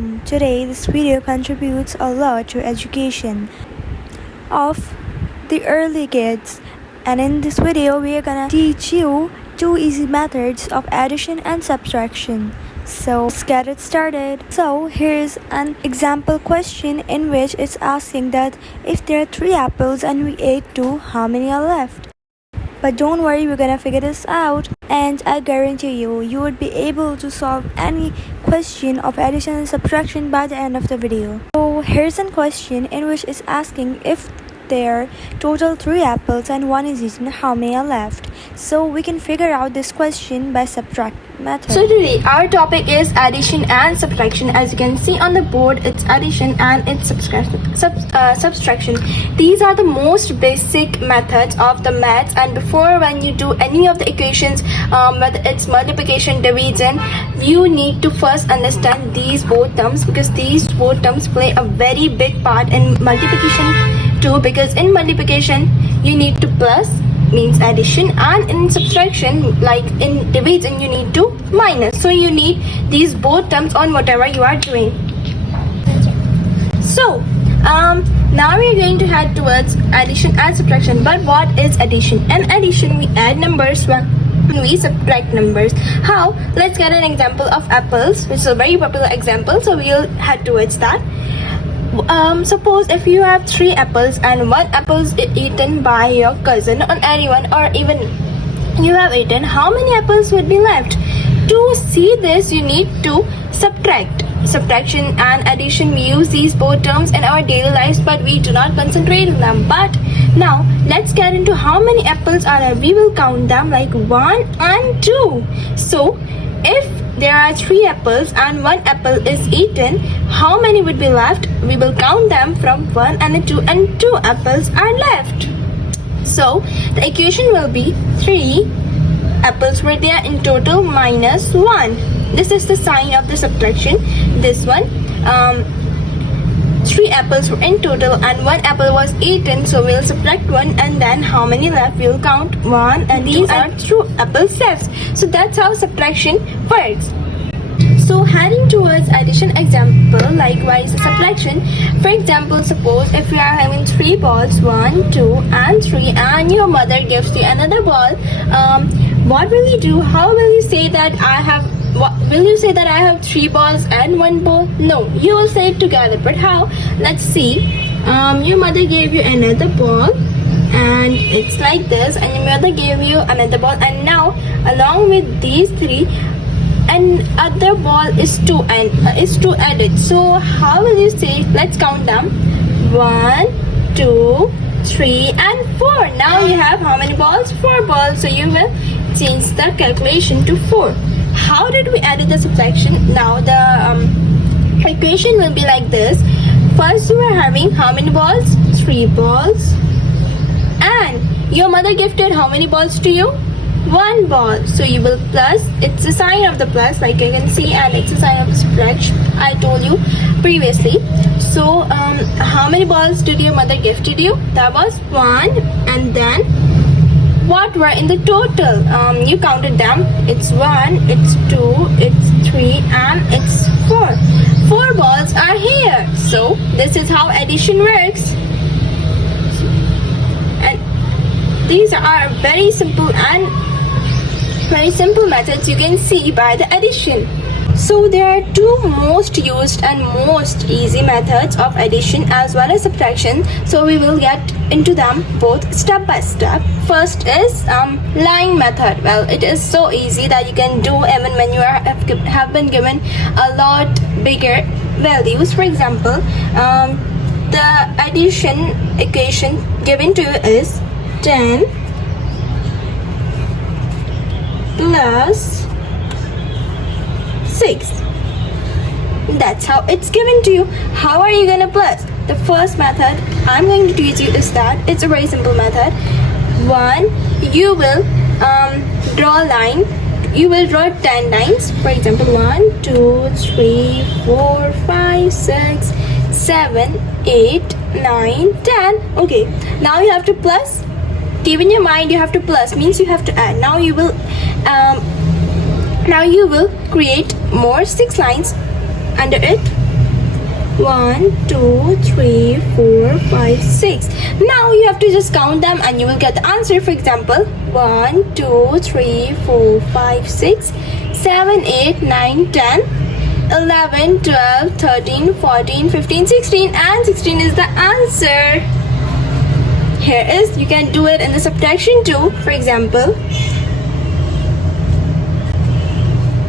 classroom. Today, this video contributes a lot to education of the early kids. And in this video, we are gonna teach you 2 easy methods of addition and subtraction. So let's get it started. So here's an example question in which it's asking that if there are 3 apples and we ate 2, how many are left? But don't worry, we're gonna figure this out, and I guarantee you would be able to solve any question of addition and subtraction by the end of the video. So here's a question in which it's asking if there are total 3 apples and 1 is eaten, how many are left? So we can figure out this question by subtract method. So today our topic is addition and subtraction. As you can see on the board, it's addition and it's subtraction. These are the most basic methods of the maths, and before when you do any of the equations, whether it's multiplication, division, you need to first understand these both terms, because these both terms play a very big part in multiplication too, because in multiplication you need to plus, means addition, and in subtraction, like in division, you need to minus. So you need these both terms on whatever you are doing. So now we are going to head towards addition and subtraction. But what is addition? In addition, we add numbers when we subtract numbers. How? Let's get an example of apples, which is a very popular example, so we'll head towards that. Suppose if you have 3 apples and 1 apple is eaten by your cousin or anyone, or even you have eaten, how many apples would be left? To see this, you need to subtract. Subtraction and addition, we use these both terms in our daily lives, but we do not concentrate on them. But now let's get into how many apples are there. We will count them like 1 and 2. So if there are 3 apples and 1 apple is eaten, how many would be left? We will count them from 1 and 2, and 2 apples are left. So the equation will be 3 apples were there in total minus 1. This is the sign of the subtraction. This one, 3 apples were in total and 1 apple was eaten, so we'll subtract 1, and then how many left? We'll count 1 and these are 2 apples left. So that's how subtraction works. So heading towards addition example, likewise subtraction. For example, suppose if you are having 3 balls, 1, 2 and 3, and your mother gives you another ball, what will you do? How will you say that will you say that I have 3 balls and 1 ball? No, you will say it together. But how? Let's see. Your mother gave you another ball, and it's like this, and your mother gave you another ball, and now along with these 3, another ball is 2 added. So how will you say? Let's count them. 1, 2, 3 and 4. Now you have how many balls? 4 balls. So you will change the calculation to 4. How did we add the subtraction? Now the equation will be like this. First you are having how many balls? 3 balls, and your mother gifted how many balls to you? 1 ball. So you will plus, it's a sign of the plus, like you can see, and it's a sign of the subtraction, I told you previously. So how many balls did your mother gifted you? That was 1. And then what were in the total? You counted them. It's 1, it's 2, it's 3 and it's 4. 4 balls are here. So this is how addition works. And these are very simple methods you can see by the addition. So there are 2 most used and most easy methods of addition as well as subtraction. So we will get into them both step by step. First is line method. Well, it is so easy that you can do even when you have been given a lot bigger values. For example, the addition equation given to you is 10 plus 6. That's how it's given to you. How are you gonna plus? The first method I'm going to teach you is that it's a very simple method. 1, you will draw a line. You will draw 10 lines. For example, 1, 2, 3, 4, 5, 6, 7, 8, 9, 10. Okay, now you have to plus. Keep in your mind, you have to plus, means you have to add. Now you will create more 6 lines under it. 1, 2, 3, 4, 5, 6. Now you have to just count them and you will get the answer. For example, 1, 2, 3, 4, 5, 6, 7, 8, 9, 10, 11, 12, 13, 14, 15, 16, and 16 is the answer. Here is, you can do it in the subtraction too. For example,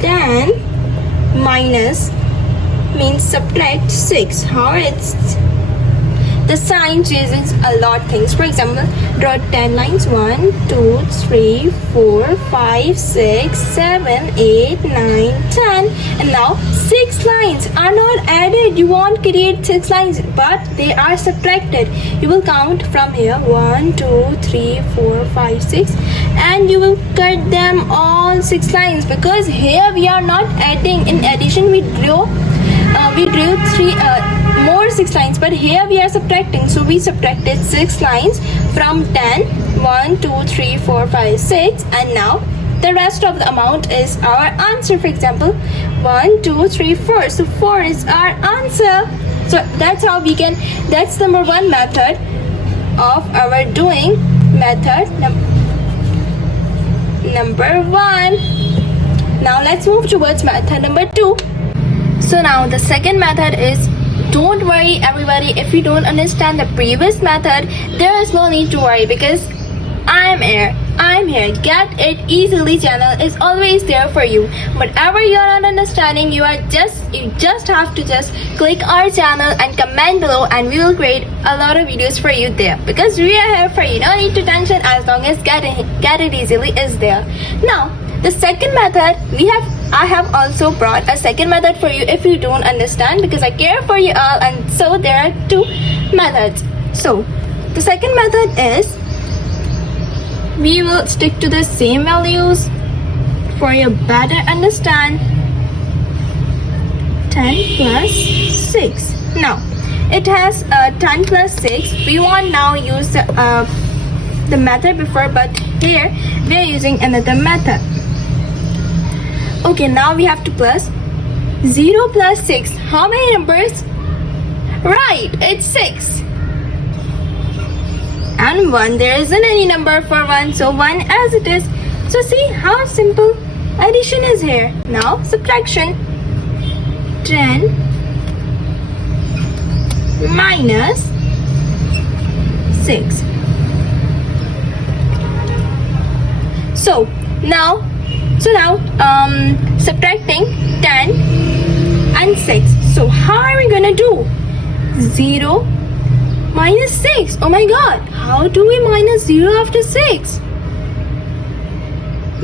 10 minus means subtract 6. How it's the sign changes a lot things. For example, draw 10 lines. 1, 2, 3, 4, 5, 6, 7, 8, 9, 10. And now 6 lines are not added. You won't create 6 lines, but they are subtracted. You will count from here 1, 2, 3, 4, 5, 6, and you will cut them all 6 lines, because here we are not adding. In addition, we drew 3 more 6 lines, but here we are subtracting, so we subtracted 6 lines from 10. 1, 2, 3, 4, 5, 6, and now the rest of the amount is our answer. For example, 1, 2, 3, 4, so 4 is our answer. So that's how we can, that's number 1 method of our doing method number 1. Now let's move towards method number 2. So now the second method is, don't worry everybody, if you don't understand the previous method, there is no need to worry, because I'm here. Get it easily channel is always there for you. Whatever you're not understanding, you just have to just click our channel and comment below, and we will create a lot of videos for you there, because we are here for you. No need to tension, as long as get it easily is there. Now the second method, I have also brought a second method for you if you don't understand, because I care for you all, and so there are 2 methods. So the second method is, we will stick to the same values for you better understand. 10 plus 6. Now it has 10 plus 6. We won't now use the method before, but here we are using another method. Okay, now we have to plus 0 plus 6. How many numbers? Right, it's 6. And 1, there isn't any number for 1, so 1 as it is. So see how simple addition is here. Now subtraction. 10 minus 6. So now subtracting 10 and 6. So how are we gonna do? 0 minus 6. Oh my god, how do we minus 0 after 6?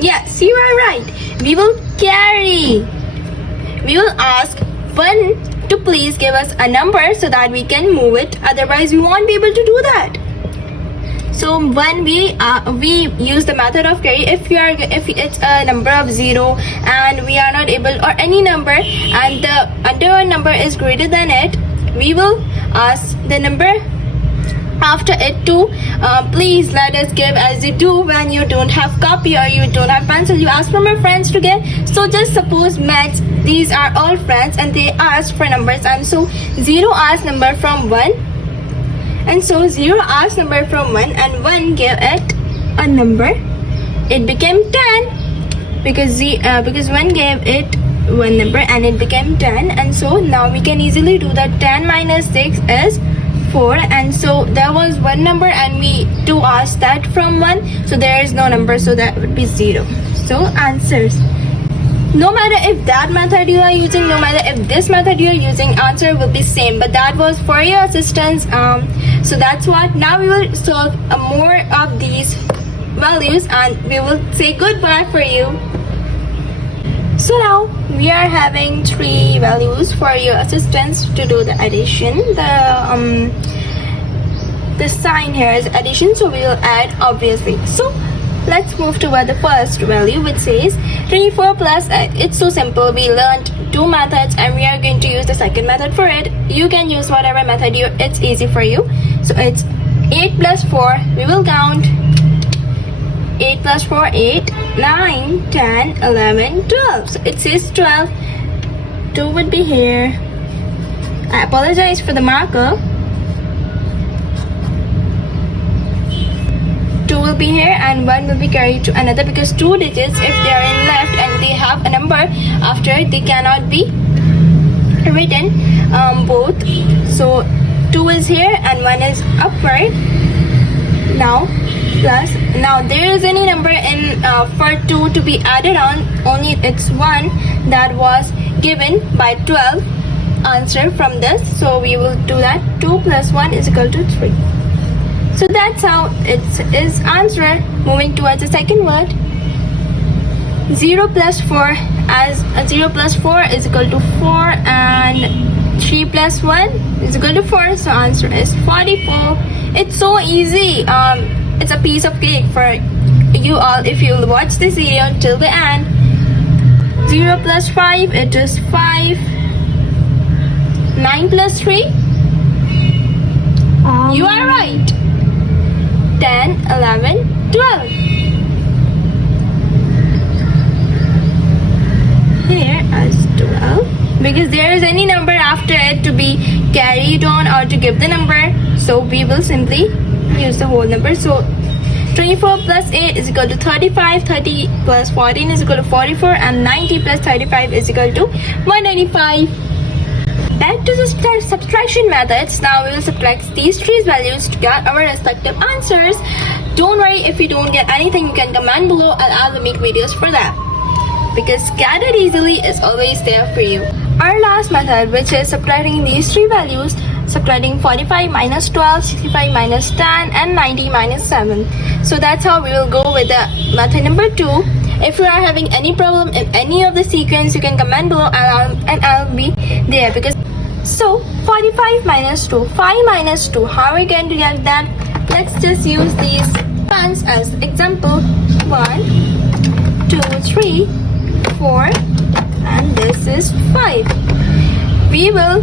Yes, you are right. We will carry. We will ask 1 to please give us a number so that we can move it. Otherwise, we won't be able to do that. So when we use the method of carry, if it's a number of 0 and we are not able, or any number, and the underlying number is greater than it, we will ask the number after it to please let us give, as you do when you don't have copy or you don't have pencil. You ask from your friends to get. So just suppose maths, these are all friends and they ask for numbers, and so 0 asks number from 1, and so 0 asks number from 1, and 1 gave it a number. It became 10 because 1 gave it 1 number and it became 10, and so now we can easily do that. 10 minus 6 is 4, and so there was 1 number and we do ask that from 1, so there is no number, so that would be 0. So answers, no matter if that method you are using, no matter if this method you are using, answer will be same, but that was for your assistance. So that's what. Now we will solve more of these values and we will say goodbye for you. So now we are having 3 values for your assistance to do the addition. The sign here is addition, so we will add obviously. So let's move toward the first value, which says 24 plus 8. It's so simple. We learned 2 methods and we are going to use the second method for it. You can use whatever method it's easy for you. So it's 8 plus 4. We will count 8 plus 4, 8, 9, 10, 11, 12. So it says 12. 2 would be here. I apologize for the marker. 2 will be here and 1 will be carried to another, because 2 digits, if they are in left and they have a number after it, they cannot be written both. So 2 is here and 1 is upward. Now plus, now there is any number in for 2 to be added on, only it's 1 that was given by 12 answer from this. So we will do that. 2 plus 1 is equal to 3. So that's how it is answered. Moving towards the second word. 0 plus 4, as 0 plus 4 is equal to 4 and 3 plus 1 is equal to 4. So answer is 44. It's so easy. It's a piece of cake for you all if you watch this video till the end. 0 plus 5, it is 5. 9 plus 3, you are right. 10, 11, 12. Here as 12, because there is any number after it to be carried on or to give the number, so we will simply use the whole number. So 24 plus 8 is equal to 35, 30 plus 14 is equal to 44, and 90 plus 35 is equal to 195. Back to the subtraction methods. Now we will subtract these three values to get our respective answers. Don't worry if you don't get anything, you can comment below and I will make videos for that, because scattered easily is always there for you. Our last method, which is subtracting these three values, subtracting 45 minus 12, 65 minus 10 and 90 minus 7. So that's how we will go with the method number 2. If you are having any problem in any of the sequence, you can comment below and I'll be there. Because so 45 minus 2, 5 minus 2, how are we going to get that? Let's just use these ones as example. 1, 2, 3, 4 and this is 5. We will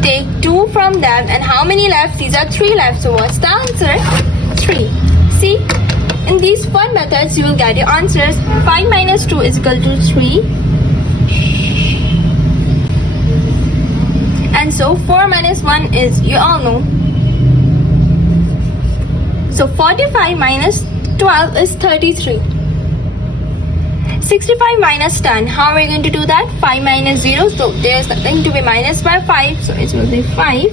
take 2 from them, and how many left? These are 3 left. So what's the answer? 3. See, in these 4 methods you will get your answers. 5 minus 2 is equal to 3, and so 4 minus 1 is, you all know. So 45 minus 12 is 33. 65 minus 10, how are we going to do that? 5 minus 0, so there's nothing to be minus by 5, so it will be 5.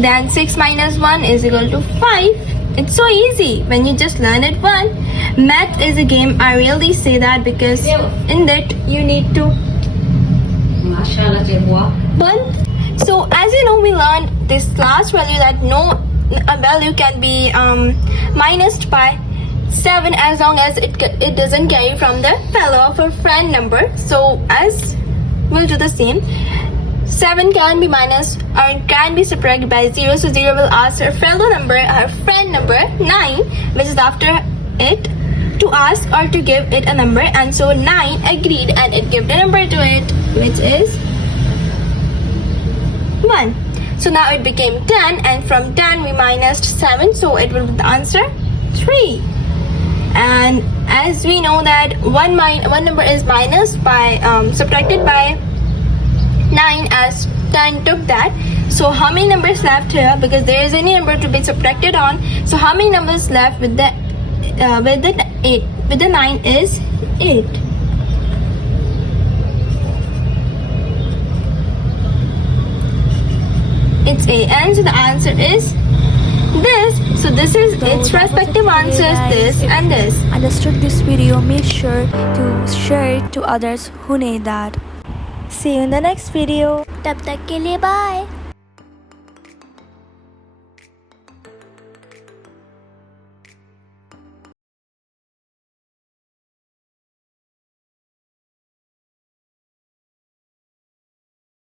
Then 6 minus 1 is equal to 5. It's so easy when you just learn it once. Math is a game, I really say that, because in that you need to one. So as you know, we learned this last value that no value can be minused by 7 as long as it doesn't carry from the fellow of a friend number. So as we'll do the same, 7 can be minus or can be subtracted by 0. So 0 will ask her fellow number, her friend number 9, which is after it, to ask or to give it a number, and so 9 agreed and it gave the number to it, which is 1. So now it became 10, and from 10 we minused 7, so it will be the answer 3. And as we know that one number is minus by subtracted by 9 as 10 took that. So how many numbers left here? Because there is any number to be subtracted on. So how many numbers left with the 8? With the 9 is 8. It's 8, and so the answer is this. So this is its respective answers, this and this. Understood this video, make sure to share it to others who need that. See you in the next video. तब तक के लिए bye.